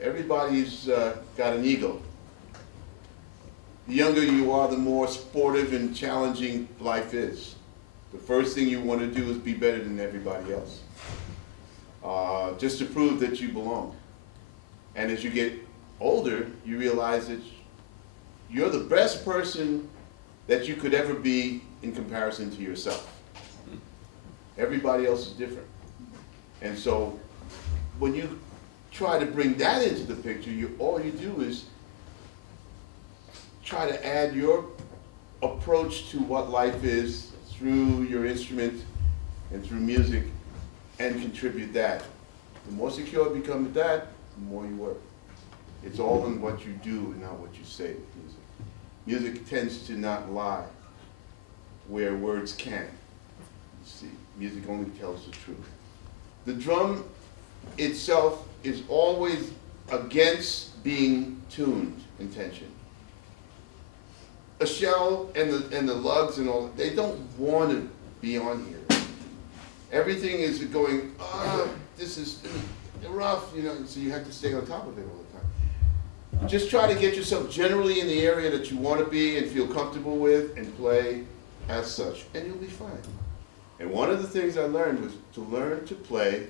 Everybody's got an ego. The younger you are, the more sportive and challenging life is. The first thing you want to do is be better than everybody else, just to prove that you belong. And as you get older, you realize that you're the best person that you could ever be in comparison to yourself. Everybody else is different. And so when you try to bring that into the picture, all you do is try to add your approach to what life is through your instrument and through music and contribute that. The more secure you become at that, the more you work. It's all in what you do and not what you say with music. Music tends to not lie where words can. You see, music only tells the truth. The drum itself is always against being tuned in tension. A shell and the lugs and all, they don't want to be on here. Everything is going, this is rough, so you have to stay on top of it all the time. Just try to get yourself generally in the area that you want to be and feel comfortable with and play as such, and you'll be fine. And one of the things I learned was to learn to play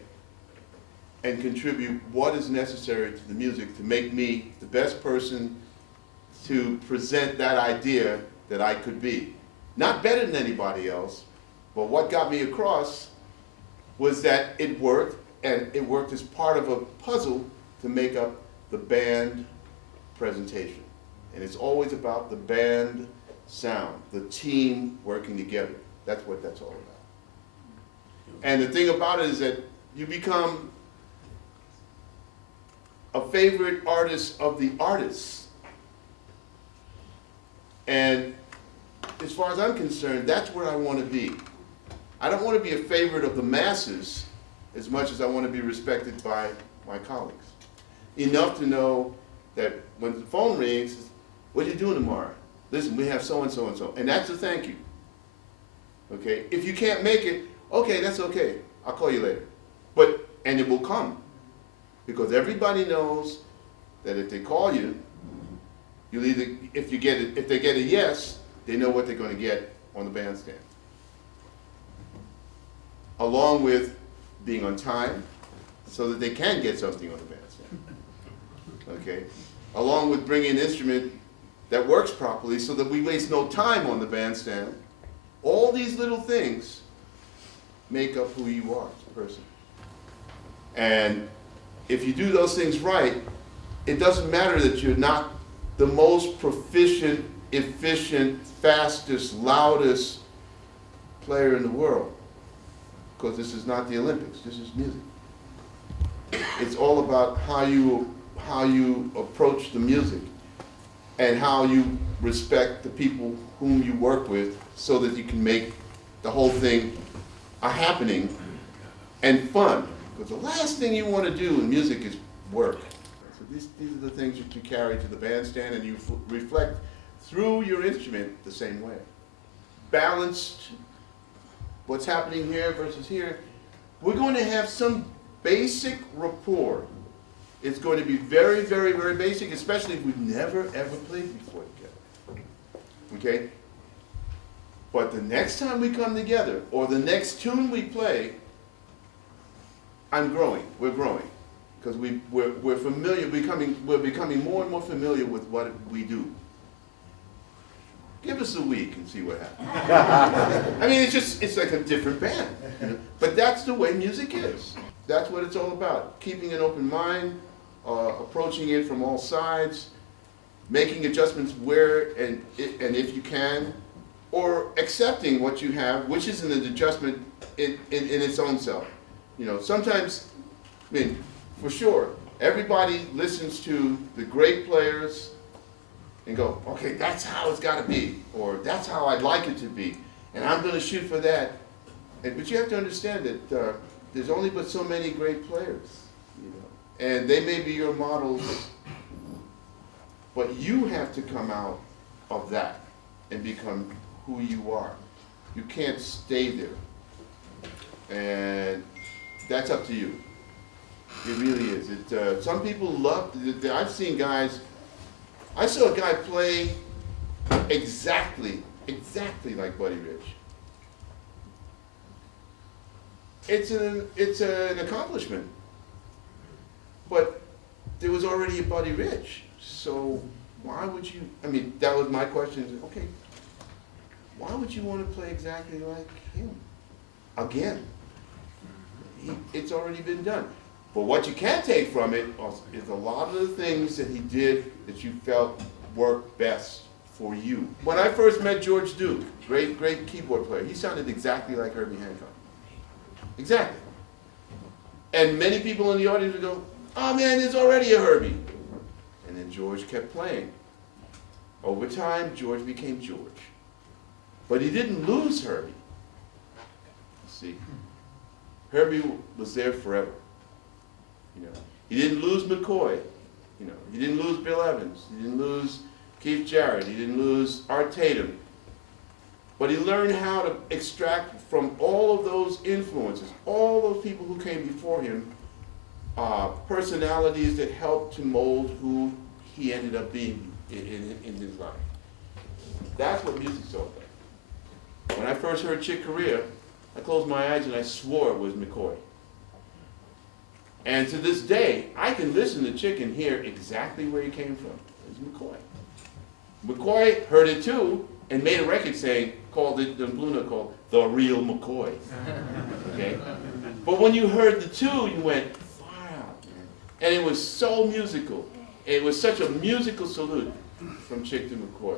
and contribute what is necessary to the music to make me the best person to present that idea that I could be. Not better than anybody else, but what got me across was that it worked, and it worked as part of a puzzle to make up the band presentation. And it's always about the band sound, the team working together. That's what that's all about. And the thing about it is that you become a favorite artist of the artists. And as far as I'm concerned, that's where I want to be. I don't want to be a favorite of the masses as much as I want to be respected by my colleagues. Enough to know that when the phone rings, what are you doing tomorrow? Listen, we have so-and-so and so. And that's a thank you. Okay? If you can't make it, okay, that's okay. I'll call you later. And it will come. Because everybody knows that if they call you, you'll either, if they get a yes, they know what they're going to get on the bandstand. Along with being on time, so that they can get something on the bandstand. Okay? Along with bringing an instrument that works properly so that we waste no time on the bandstand. All these little things make up who you are as a person. And if you do those things right, it doesn't matter that you're not the most proficient, efficient, fastest, loudest player in the world. Because this is not the Olympics, this is music. It's all about how you approach the music and how you respect the people whom you work with so that you can make the whole thing a happening and fun. Because the last thing you want to do in music is work. So these are the things that you carry to the bandstand, and you reflect through your instrument the same way. Balanced, what's happening here versus here. We're going to have some basic rapport. It's going to be very, very, very basic, especially if we've never, ever played before together. Okay? But the next time we come together, or the next tune we play, I'm growing, we're growing. Because we're familiar, we're becoming more and more familiar with what we do. Give us a week and see what happens. I mean, it's like a different band. But that's the way music is. That's what it's all about. Keeping an open mind, approaching it from all sides, making adjustments where and if you can, or accepting what you have, which is an adjustment in its own self. Sometimes, for sure, everybody listens to the great players and go, okay, that's how it's got to be, or that's how I'd like it to be, and I'm going to shoot for that. But you have to understand that there's only but so many great players, and they may be your models, but you have to come out of that and become who you are. You can't stay there, and that's up to you. It really is. Some people love, I've seen guys, I saw a guy play exactly like Buddy Rich. It's an accomplishment. But there was already a Buddy Rich, so why would you, that was my question, okay, why would you want to play exactly like him? Again, it's already been done. But what you can take from it is a lot of the things that he did that you felt worked best for you. When I first met George Duke, great keyboard player, he sounded exactly like Herbie Hancock. Exactly. And many people in the audience would go, oh man, there's already a Herbie. And then George kept playing. Over time, George became George. But he didn't lose Herbie. See, Herbie was there forever. He didn't lose McCoy. He didn't lose Bill Evans. He didn't lose Keith Jarrett. He didn't lose Art Tatum. But he learned how to extract from all of those influences, all those people who came before him, personalities that helped to mold who he ended up being in his life. That's what music's all about. When I first heard Chick Corea, I closed my eyes and I swore it was McCoy. And to this day, I can listen to Chick and hear exactly where he came from. It's McCoy. McCoy heard it too and made a record called it, the Blue Note called The Real McCoy. Okay? But when you heard the two, you went, wow. And it was so musical. It was such a musical salute from Chick to McCoy.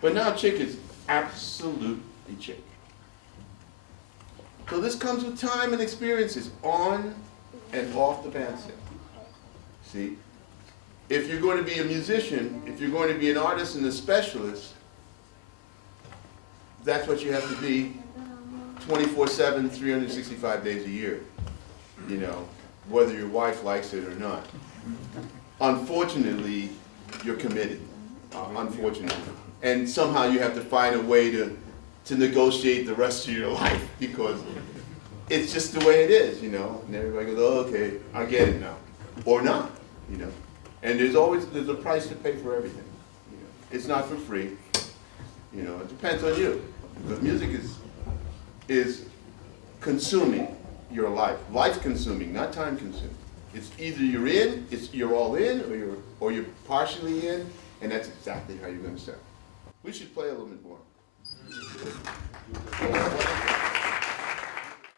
But now Chick is absolutely Chick. So this comes with time and experiences on and off the bandstand. See? If you're going to be a musician, if you're going to be an artist and a specialist, that's what you have to be 24/7, 365 days a year. Whether your wife likes it or not. Unfortunately, you're committed. Unfortunately. And somehow you have to find a way to negotiate the rest of your life because it's just the way it is, And everybody goes, oh, okay, I get it now. Or not, And there's a price to pay for everything. It's not for free. It depends on you. Because music is consuming your life. Life consuming, not time consuming. It's either you're all in, or you're partially in, and that's exactly how you're going to sound. We should play a little bit more.